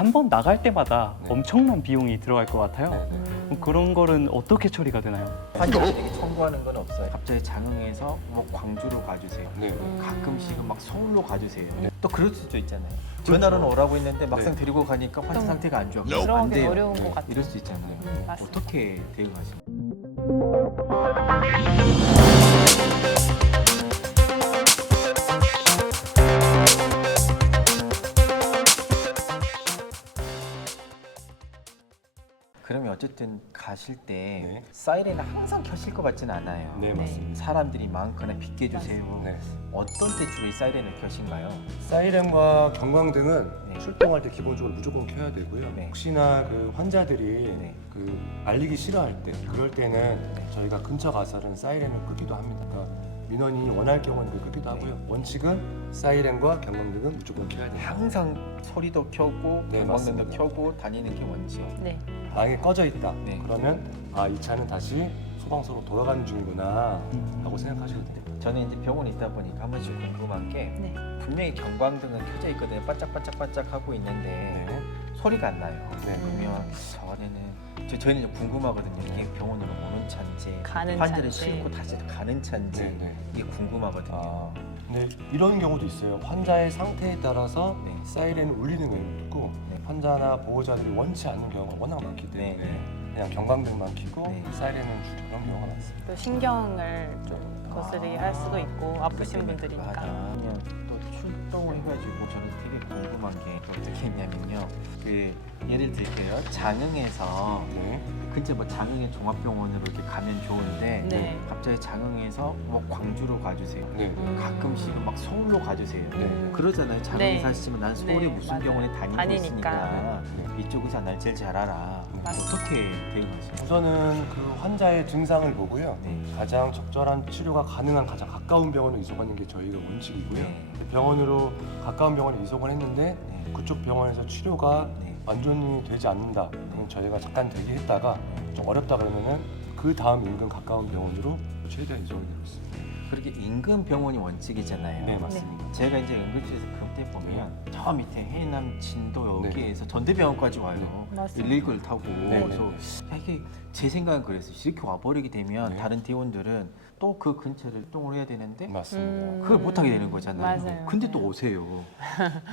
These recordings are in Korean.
한 번 나갈 때마다 네. 엄청난 비용이 들어갈 것 같아요. 그럼 그런 거는 어떻게 처리가 되나요? 환자들에게 청구하는 건 없어요. 갑자기 장흥에서 뭐 광주로 가주세요. 네. 가끔씩은 막 서울로 가주세요. 네. 또 그럴 수도 있잖아요. 전화로는 오라고 했는데 막상 네. 데리고 가니까 환자 좀 상태가 안 좋아. 안 들어가기 돼요. 어려운 것 같아요. 이럴 수 있잖아요. 맞습니다. 어떻게 대응하시나요? 그러면 어쨌든 가실 때 네. 사이렌을 항상 켜실 것 같지는 않아요. 네, 맞습니다. 사람들이 많거나 비켜주세요. 네. 어떤 때 주로 이 사이렌을 켜신가요? 사이렌과 경광등은 네. 출동할 때 기본적으로 무조건 켜야 되고요. 네. 혹시나 그 환자들이 네. 그 알리기 싫어할 때 그럴 때는 저희가 근처 가서는 사이렌을 끄기도 합니다. 그러니까 민원이 원할 경우는 끄기도 하고요. 원칙은 사이렌과 경광등은 무조건 켜야 돼요. 항상 소리도 켜고 네, 경광등도 맞습니다. 켜고 다니는 게 원칙. 네. 만약에 꺼져 있다. 네. 그러면 이 차는 다시 소방서로 돌아가는 중이구나 하고 생각하셔도 돼요. 저는 이제 병원에 있다 보니까 한 번씩 궁금한 게 네. 분명히 경광등은 켜져 있거든요. 반짝반짝반짝 하고 있는데 소리가 안 나요. 네. 그러면 저번에는 저희는 좀 궁금하거든요. 이게 병원으로 오는 차인지 가는 환자를 차인지. 싣고 다시 가는 차인지 네, 네. 이게 궁금하거든요. 근데 이런 경우도 있어요. 환자의 상태에 따라서 네. 사이렌을 울리는 경우도 있고 네. 환자나 보호자들이 원치 않는 경우가 워낙 많기 때문에 네. 그냥 경광등만 켜고 네. 사이렌을 주는 그런 경우가 많습니다. 또 신경을 좀 거스르게 할 수도 있고 아프신 분들이니까. 그냥 또 출동을 해가지고 저는 되게 궁금한 게 어떻게 했냐면요. 그 예를 들게요. 장흥에서 네. 근처 뭐 장흥의 종합병원으로 이렇게 가면 좋은데 네. 갑자기 장흥에서 뭐 광주로 가주세요. 네. 가끔씩은 막 서울로 가주세요. 네. 그러잖아요. 장흥에 네. 사시면 난 서울에 네, 무슨 맞아요. 병원에 다니고 다니니까. 있으니까 네. 이쪽에서 날 제일 잘 알아. 맞습니다. 어떻게 대응하세요? 우선은 그 환자의 증상을 보고요. 네. 가장 적절한 치료가 가능한 가장 가까운 병원으로 이송하는 게 저희가 원칙이고요. 네. 병원으로 가까운 병원에 이송을 했는데 네. 그쪽 병원에서 치료가 네. 완전히 되지 않는다. 그럼 저희가 잠깐 대기했다가 좀 어렵다 그러면은 그 다음 인근 가까운 병원으로 최대한 이송이 되고 있습니다. 그렇게 인근 병원이 원칙이잖아요. 네, 맞습니다. 제가 이제 응급실에서 그때 보면 저 밑에 해남 진도 네. 여기에서 전대병원까지 와요. 맞습니다. 119를 타고. 네. 그래서 이게 제 생각은 그랬어요. 이렇게 와버리게 되면 네. 다른 대원들은 또 그 근처를 이동을 해야 되는데 맞습니다. 그걸 못하게 되는 거잖아요. 맞아요. 근데 또 오세요.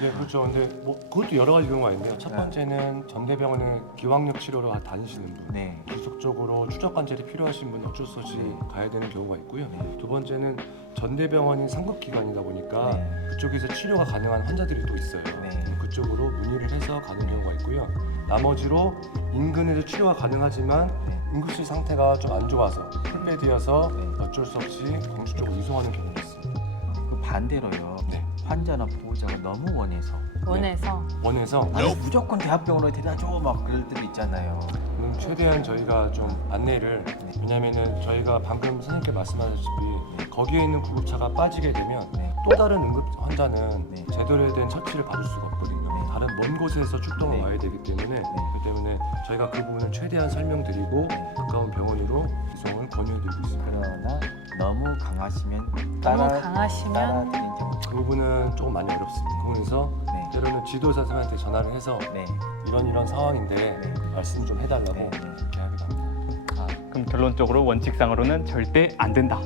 네, 그렇죠. 근데 뭐 그것도 여러 가지 경우가 있는데요. 첫 네. 번째는 전대병원에 기왕력 치료로 다니시는 분, 네. 지속적으로 추적 관절이 필요하신 분 어쩔 수 없이 네. 가야 되는 경우가 있고요. 네. 두 번째는 전대병원이 상급 기관이다 보니까 네. 그쪽에서 치료가 가능한 환자들이 또 있어요. 네. 그쪽으로 문의를 해서 가는 경우가 있고요. 나머지로 인근에서 치료가 가능하지만 네. 응급실 상태가 좀 안 좋아서 풀베드여서 네. 어쩔 수 없이 광주 쪽으로 이송하는 경우가 있습니다. 그 반대로요. 네. 환자나 보호자가 너무 원해서 원해서 원해서 나는 무조건 대학병원으로 데려다줘 막 그럴 때도 있잖아요. 그럼 최대한 저희가 좀 안내를 왜냐면은 저희가 방금 선생님께 말씀하셨다시피 거기에 있는 구급차가 빠지게 되면 네. 또 다른 응급 환자는 네. 제대로 된 처치를 받을 수가 없거든요. 네. 다른 먼 곳에서 출동을 네. 와야 되기 때문에 그렇기 때문에 저희가 그 부분을 최대한 설명드리고 네. 가까운 병원으로 이송을 권유해드리고 있습니다. 그러나 너무 강하시면 너무 강하시면 따라드린 경우. 그 부분은 조금 많이 어렵습니다. 그 부분에서 네. 때로는 지도사 선생님한테 전화를 해서 네. 이런 상황인데 네. 말씀 좀 해달라고 네. 네. 그렇게 하기도 합니다. 그럼 결론적으로 원칙상으로는 절대 안 된다.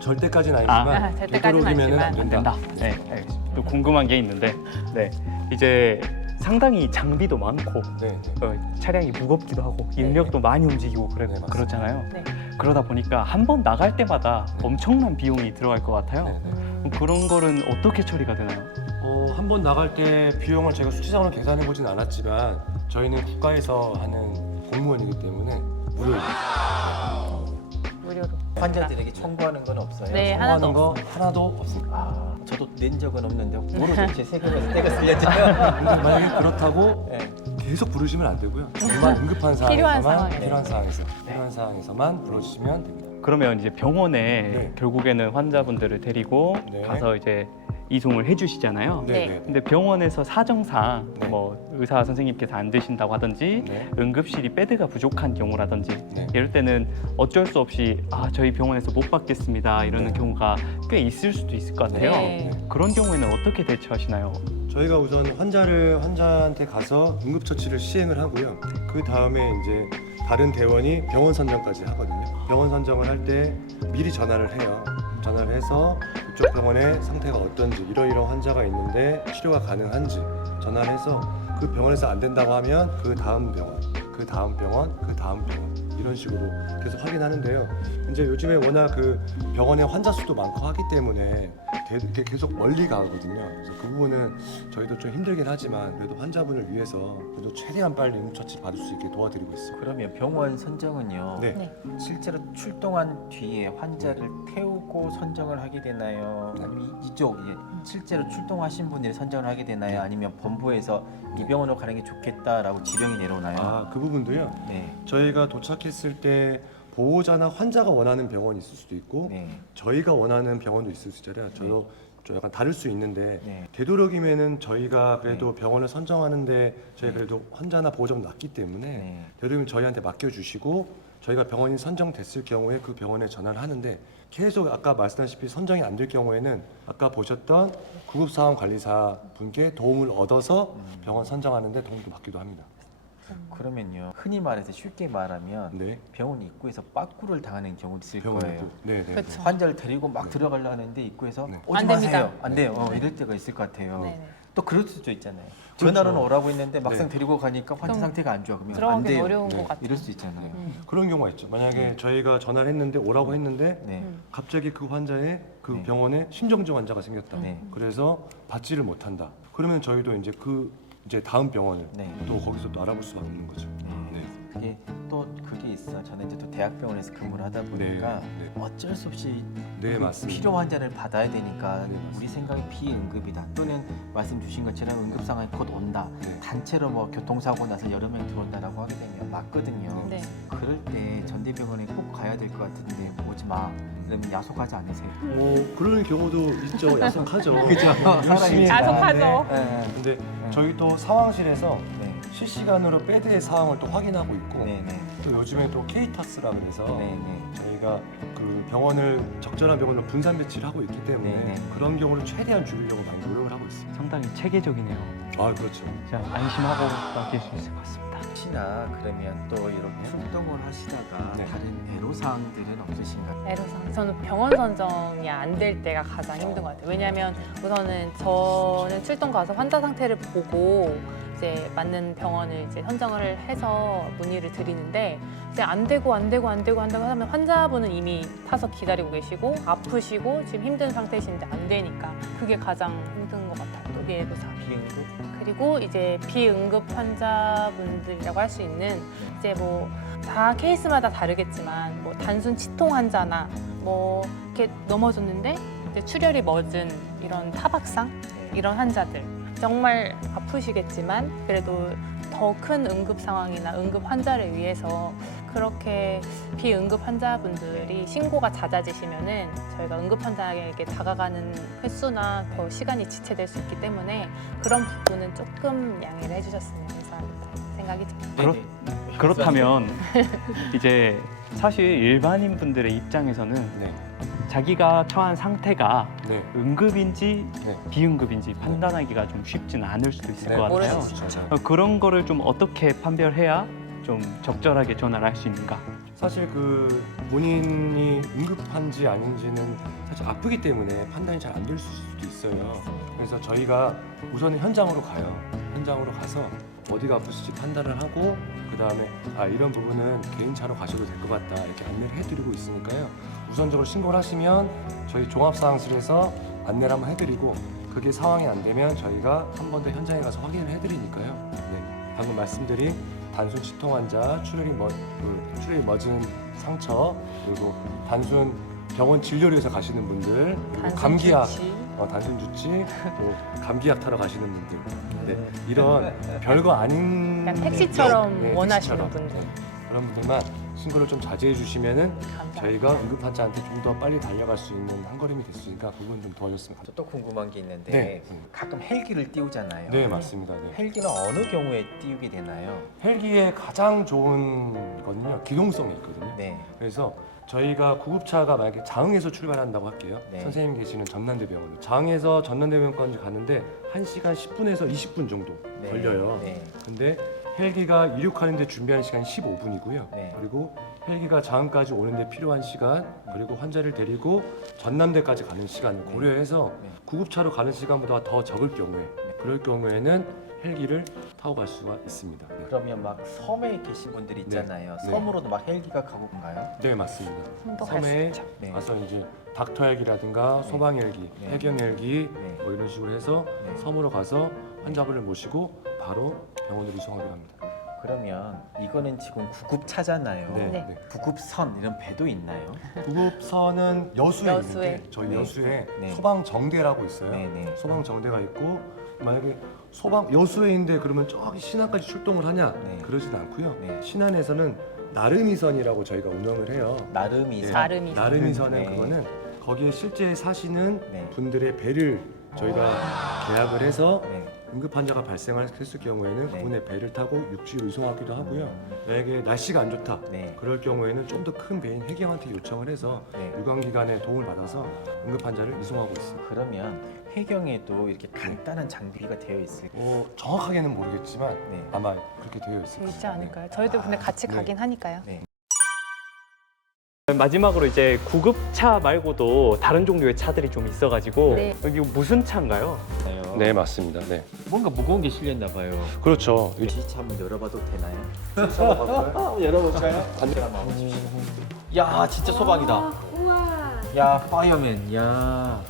절대까지는 아니지만 절대까지는 되도록이면 안 아니지만 된다. 네, 알겠습니다. 또 궁금한 게 있는데, 네, 이제 상당히 장비도 많고 네, 네. 차량이 무겁기도 하고 인력도 많이 움직이고 네, 맞습니다. 그렇잖아요. 네. 그러다 보니까 한 번 나갈 때마다 네. 엄청난 비용이 들어갈 것 같아요. 네, 네. 그럼 그런 거는 어떻게 처리가 되나요? 한 번 나갈 때 비용을 제가 수치상으로 계산해 보진 않았지만 저희는 국가에서 하는 공무원이기 때문에 무료입니다. 무료로. 환자들에게 청구하는 건 없어요. 네, 청구하는 하나도 거 하나도 없습니다. 저도 낸 적은 없는데 모르죠. 제 세금에서 떼가 쓸렸잖아요. 근데 만약에 그렇다고 네. 계속 부르시면 안 되고요. 정말 응급한 필요한 상황에서만 상황에. 필요한 상황에서만 불러주시면 됩니다. 그러면 이제 병원에 네. 결국에는 환자분들을 데리고 네. 가서 이제 이송을 해주시잖아요. 네. 근데 병원에서 사정상 네. 뭐 의사 선생님께서 안 되신다고 하든지 네. 응급실이 베드가 부족한 경우라든지 네. 이럴 때는 어쩔 수 없이 저희 병원에서 못 받겠습니다 이러는 네. 경우가 꽤 있을 수도 있을 것 같아요. 네. 그런 경우에는 어떻게 대처하시나요? 저희가 우선 환자한테 가서 응급처치를 시행을 하고요. 그 다음에 이제 다른 대원이 병원 선정까지 하거든요. 병원 선정을 할 때 미리 전화를 해요. 전화를 해서 그쪽 병원의 상태가 어떤지, 이러이러한 환자가 있는데 치료가 가능한지 전화를 해서 그 병원에서 안 된다고 하면 그 다음 병원, 그 다음 병원, 그 다음 병원 이런 식으로 계속 확인하는데요. 이제 요즘에 워낙 그 병원에 환자 수도 많고 하기 때문에 이렇게 계속 멀리 가거든요. 그래서 그 부분은 저희도 좀 힘들긴 하지만 그래도 환자분을 위해서 그래도 최대한 빨리 응급처치 받을 수 있게 도와드리고 있습니다. 그러면 병원 선정은요. 네. 네. 실제로 출동한 뒤에 환자를 태우고 선정을 하게 되나요? 아니면 이쪽 실제로 출동하신 분들이 선정을 하게 되나요? 아니면 본부에서 이 병원으로 가는 게 좋겠다라고 지령이 내려오나요? 그 부분도요. 네. 저희가 도착했을 때 보호자나 환자가 원하는 병원이 있을 수도 있고 네. 저희가 원하는 병원도 있을 수 있잖아요. 저도 좀 약간 다를 수 있는데 네. 되도록이면은 저희가 그래도 병원을 선정하는데 저희 그래도 환자나 보호자가 낮기 때문에 네. 되도록이면 저희한테 맡겨주시고 저희가 병원이 선정됐을 경우에 그 병원에 전화를 하는데 계속 아까 말씀하셨다시피 선정이 안 될 경우에는 아까 보셨던 구급상황관리사 분께 도움을 얻어서 병원 선정하는데 도움도 받기도 합니다. 그러면요. 흔히 말해서 쉽게 말하면 네. 병원 입구에서 빠꾸를 당하는 경우도 있을 병원도 거예요. 네, 네. 그렇죠. 환자를 데리고 막 들어가려 하는데 입구에서 네. 오지 안 마세요. 됩니다. 안 돼요. 이럴 때가 있을 것 같아요. 네네. 또 그럴 수도 있잖아요. 그렇죠. 전화로는 오라고 했는데 막상 네. 데리고 가니까 환자 그럼 상태가 안 좋아. 그러면 안 들어가기 돼요. 어려운 네. 것 같아요. 이럴 수 있잖아요. 그런 경우가 있죠. 만약에 저희가 전화를 했는데 오라고 했는데 네. 갑자기 그 환자의 그 네. 병원에 심정지 환자가 생겼다. 네. 그래서 받지를 못한다. 그러면 저희도 이제 다음 병원을 네. 또 거기서 또 알아볼 수밖에 없는 거죠. 네. 그게 또 그게 있어. 저는 이제 또 대학병원에서 근무를 하다 보니까 네. 어쩔 수 없이 네, 그 맞습니다. 필요 환자를 받아야 되니까 네, 맞습니다. 우리 생각에 비응급이다 또는 말씀 주신 것처럼 응급 상황이 곧 온다. 네. 단체로 뭐 교통사고 나서 여러 명이 들어온다라고 하게 되면 맞거든요. 네. 그럴 때 전대병원에 꼭 가야 될 것 같은데 오지 마. 그러면 야속하지 않으세요? 그런 경우도 있죠. 야속하죠. 그죠? 열심히 야속하죠. 네. 근데 저희 또 상황실에서 네. 실시간으로 배드의 상황을 또 확인하고 있고 네. 네. 또 요즘에 또 케이타스라 그래서 네. 네. 저희가 그 병원을 적절한 병원으로 분산 배치를 하고 있기 때문에 네, 네. 그런 경우를 최대한 줄이려고 많이 노력을 하고 있습니다. 상당히 체계적이네요. 그렇죠. 진짜 안심하고 맡길 수 있을 것 같습니다. 혹시나 그러면 또 이렇게 출동을 하시다가 네. 다른 애로사항들은 없으신가요? 애로사항. 저는 병원 선정이 안 될 때가 가장 힘든 것 같아요. 왜냐하면 우선은 저는 출동 가서 환자 상태를 보고 이제 맞는 병원을 이제 선정을 해서 문의를 드리는데 이제 안 되고 하면 환자분은 이미 타서 기다리고 계시고 아프시고 지금 힘든 상태이신데 안 되니까 그게 가장 힘든 것 같아요. 또 애로사항. 비응급? 그리고 이제 비응급 환자분들이라고 할 수 있는 이제 뭐 다 케이스마다 다르겠지만 뭐 단순 치통 환자나 뭐 이렇게 넘어졌는데 이제 출혈이 멎은 이런 타박상 이런 환자들 정말 아프시겠지만 그래도 더 큰 응급 상황이나 응급 환자를 위해서 그렇게 비응급 환자분들이 신고가 잦아지시면은 저희가 응급 환자에게 다가가는 횟수나 더 시간이 지체될 수 있기 때문에 그런 부분은 조금 양해를 해주셨으면 감사합니다. 생각이 듭니다. 그렇다면 이제 사실 일반인 분들의 입장에서는 네. 자기가 처한 상태가 네. 응급인지 네. 비응급인지 판단하기가 좀 쉽지는 않을 수도 있을 것 모를 같아요. 수 있죠. 그런 거를 좀 어떻게 판별해야 좀 적절하게 전화를 할 수 있는가? 사실 그 본인이 응급한지 아닌지는 사실 아프기 때문에 판단이 잘 안 될 수도 있어요. 그래서 저희가 우선은 현장으로 가요. 현장으로 가서 어디가 아프실지 판단을 하고 그 다음에 이런 부분은 개인차로 가셔도 될 것 같다 이렇게 안내를 해드리고 있으니까요. 우선적으로 신고를 하시면 저희 종합상황실에서 안내를 한번 해드리고 그게 상황이 안 되면 저희가 한 번 더 현장에 가서 확인을 해드리니까요. 네, 방금 말씀드린 단순 치통 환자, 출혈이 멎은 상처 그리고 단순 병원 진료를 위해서 가시는 분들 그리고 감기약 단순 주치, 또 감기약 타러 가시는 분들, 네, 이런 별거 아닌 약간 택시처럼 네, 원하시는 택시처럼. 분들. 네, 그런 분들만 신고를 좀 자제해 주시면은 감사합니다. 저희가 응급 환자한테 좀 더 빨리 달려갈 수 있는 한 걸음이 됐으니까 그 부분 좀 도와줬으면 또 궁금한 게 있는데 네. 가끔 헬기를 띄우잖아요. 네, 맞습니다. 네. 헬기는 어느 경우에 띄우게 되나요? 헬기의 가장 좋은 거는요 기동성이 있거든요. 네. 그래서 저희가 구급차가 만약에 장흥에서 출발한다고 할게요. 네. 선생님 계시는 전남대병원으로 장흥에서 전남대병원까지 가는데 1시간 10분에서 20분 정도 네. 걸려요. 네. 근데 헬기가 이륙하는데 준비하는 시간이 15분이고요. 네. 그리고 헬기가 장흥까지 오는데 필요한 시간, 그리고 환자를 데리고 전남대까지 가는 시간을 고려해서 네. 구급차로 가는 시간보다 더 적을 경우에 그럴 경우에는 헬기를 타고 갈 수가 있습니다. 네, 그러면 막 섬에 계신 분들이 있잖아요. 네. 섬으로도 막 헬기가 가고 가요? 네 맞습니다. 좀더 갈 수 섬에 있죠. 네. 가서 이제 닥터 헬기라든가 네. 소방 헬기, 네. 해경 헬기 네. 뭐 이런 식으로 해서 네. 섬으로 가서 환자분을 모시고 바로 병원으로 이송하기로 합니다. 그러면 이거는 지금 구급차잖아요. 네. 네. 네. 구급선 이런 배도 있나요? 구급선은 여수에 여수에. 있는데 저희 네. 여수에 네. 소방정대라고 있어요. 네, 네. 소방정대가 있고 만약에 소방 여수에 있는데 그러면 저기 신안까지 출동을 하냐? 네. 그러진 않고요. 네. 신안에서는 나름이선이라고 저희가 운영을 해요. 나름이 네. 선. 나름이. 나름이선은 네. 그거는 거기에 실제 사시는 네. 분들의 배를 저희가 계약을 해서 네. 응급 환자가 발생했을 경우에는 네. 그분의 배를 타고 육지로 이송하기도 하고요. 만약에 날씨가 안 좋다. 네. 그럴 경우에는 좀 더 큰 배인 해경한테 요청을 해서 네. 유관기관의 도움을 받아서 응급 환자를 이송하고 있습니다. 그러면 해경에도 이렇게 간단한 장비가 되어 있을까요? 정확하게는 모르겠지만 네. 아마 그렇게 되어 있을 되어 있지 겁니다. 않을까요? 저희도 근데 같이 네. 가긴 하니까요. 네. 마지막으로 이제 구급차 말고도 다른 종류의 차들이 좀 있어가지고 네. 여기 무슨 차인가요? 네 맞습니다. 네 뭔가 무거운 게 실렸나 봐요. 그렇죠. 지차 한번 열어봐도 되나요? 한번 열어볼까요? 야 진짜 소방이다. 우와. 야 파이어맨. 야